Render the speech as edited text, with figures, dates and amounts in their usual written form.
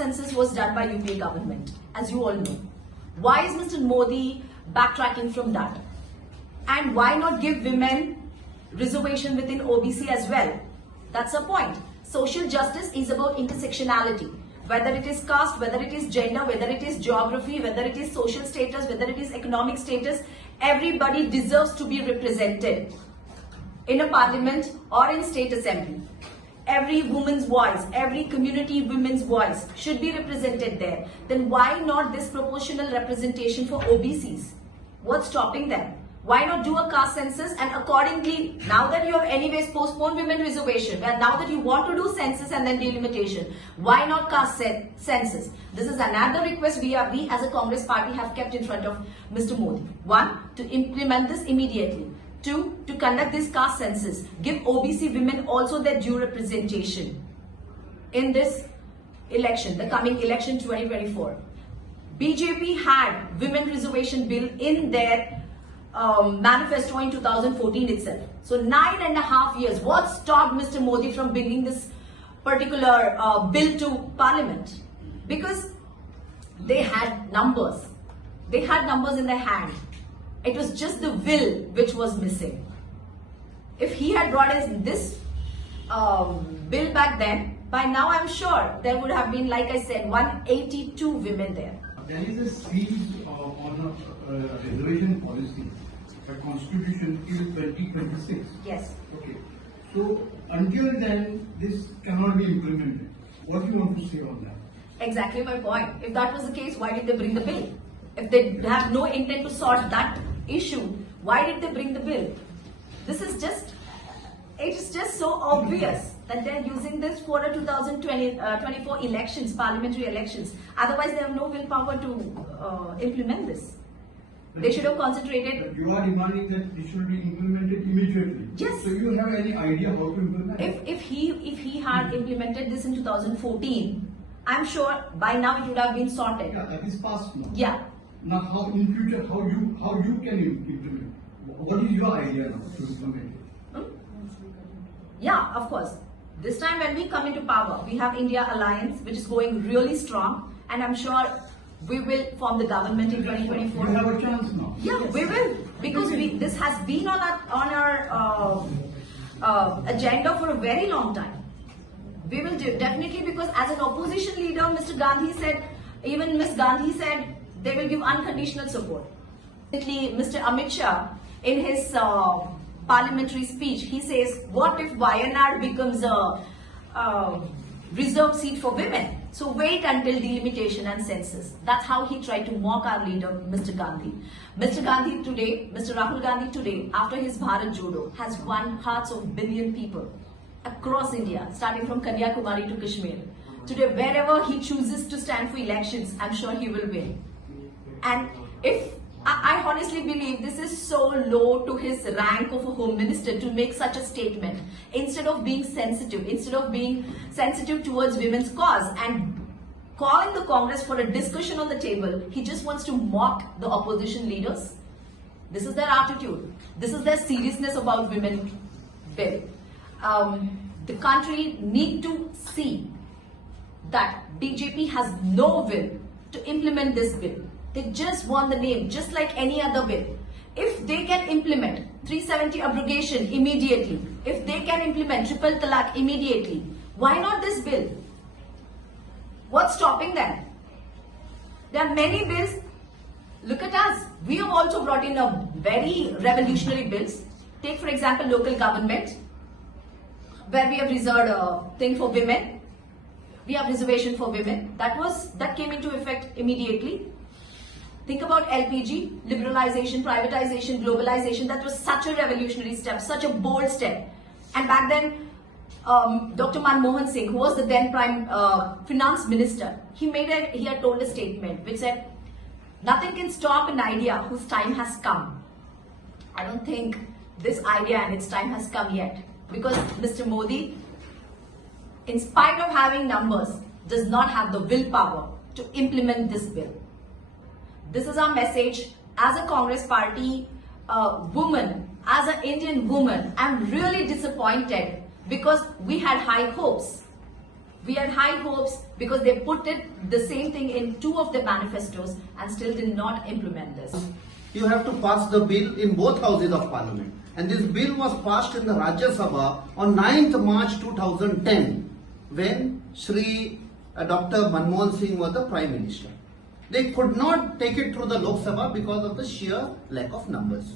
census was done by UPA government, as you all know. Why is Mr. Modi backtracking from that? And why not give women reservation within OBC as well? That's the point. Social justice is about intersectionality. Whether it is caste, whether it is gender, whether it is geography, whether it is social status, whether it is economic status, everybody deserves to be represented in a parliament or in state assembly. Every woman's voice, every community women's voice should be represented there. Then why not this proportional representation for OBCs? What's stopping them? Why not do a caste census and accordingly, now that you have anyways postponed women reservation and now that you want to do census and then delimitation, why not caste census? This is another request we as a Congress party have kept in front of Mr. Modi. One, to implement this immediately. Two, to conduct this caste census. Give OBC women also their due representation in this election, the coming election 2024. BJP had women reservation bill in their manifesto in 2014 itself. So 9.5 years. What stopped Mr. Modi from bringing this particular bill to Parliament? Because they had numbers. They had numbers in their hand. It was just the will which was missing. If he had brought in this bill back then, by now I'm sure there would have been, like I said, 182 women there. There is a seed on a reservation policy, a constitution till 2026. Yes. Okay. So until then, this cannot be implemented. What do you want to say on that? Exactly my point. If that was the case, why did they bring the bill? If they have no intent to sort that issue, why did they bring the bill? This is just, it's just so obvious that they're using this for a 2024 elections, parliamentary elections. Otherwise, they have no willpower to implement this. They should have concentrated. You are demanding that it should be implemented immediately. Yes. So you have any idea how to implement it? If he had implemented this in 2014, I'm sure by now it would have been sorted. Yeah, that is past now. Yeah. Now, how in future, how you can implement? What is your idea now to implement it? Yeah, of course. This time when we come into power, we have India Alliance, which is going really strong, and I'm sure we will form the government in 2024. You have a chance now. Yeah, yes. We will, because this has been on our agenda for a very long time. We will do definitely, because as an opposition leader, Mr. Gandhi said, even Ms. Gandhi said, they will give unconditional support. Mr. Amit Shah, in his parliamentary speech, he says, what if Wayanad becomes a reserved seat for women? So wait until delimitation and census. That's how he tried to mock our leader, Mr. Gandhi. Mr. Gandhi today, Mr. Rahul Gandhi today, after his Bharat Jodo, has won hearts of billion people across India, starting from Kanyakumari to Kashmir. Today, wherever he chooses to stand for elections, I'm sure he will win. And if I honestly believe this is so low to his rank of a home minister to make such a statement, instead of being sensitive towards women's cause and calling the Congress for a discussion on the table, he just wants to mock the opposition leaders. This is their attitude. This is their seriousness about women bill. The country need to see that BJP has no will to implement this bill. They just want the name, just like any other bill. If they can implement 370 abrogation immediately, if they can implement triple talaq immediately, why not this bill? What's stopping them? There are many bills. Look at us. We have also brought in a very revolutionary bills. Take for example local government, where we have reserved a thing for women. We have reservation for women. That came into effect immediately. Think about LPG, liberalization, privatization, globalization. That was such a revolutionary step, such a bold step. And back then, Dr. Manmohan Singh, who was the then Prime Finance Minister, he had told a statement which said, nothing can stop an idea whose time has come. I don't think this idea and its time has come yet, because Mr. Modi, in spite of having numbers, does not have the willpower to implement this bill. This is our message as a Congress party woman, as an Indian woman. I'm really disappointed because we had high hopes. We had high hopes because they put the same thing in 2 of their manifestos and still did not implement this. You have to pass the bill in both houses of parliament. And this bill was passed in the Rajya Sabha on 9th March 2010 when Shri Dr. Manmohan Singh was the Prime Minister. They could not take it through the Lok Sabha because of the sheer lack of numbers.